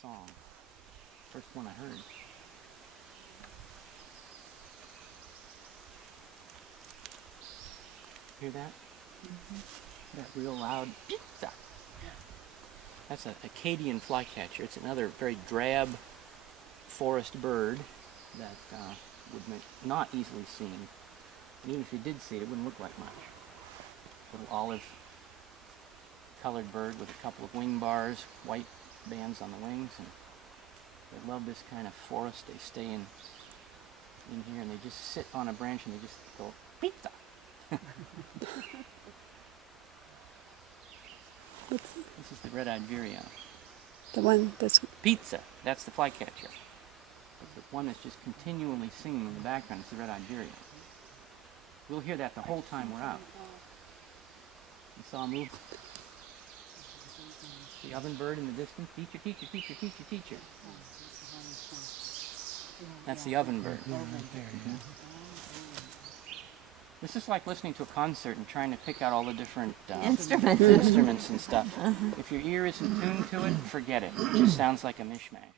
song. First one I heard. Hear that? That real loud pizza. That's an Acadian flycatcher. It's another very drab forest bird that would not easily seen. And even if you did see it, it wouldn't look like much. Little olive colored bird with a couple of wing bars, white bands on the wings, and they love this kind of forest. They stay in here and they just sit on a branch and they just go pizza. This is the red-eyed vireo. The one that's... Pizza, that's the flycatcher. But the one that's just continually singing in the background is the red-eyed vireo. We'll hear that the whole time we're out. You saw him move? The ovenbird in the distance. Teacher, teacher, teacher, teacher, teacher. That's the ovenbird. Mm-hmm. This is like listening to a concert and trying to pick out all the different instruments and stuff. If your ear isn't tuned to it, forget it. It just sounds like a mishmash.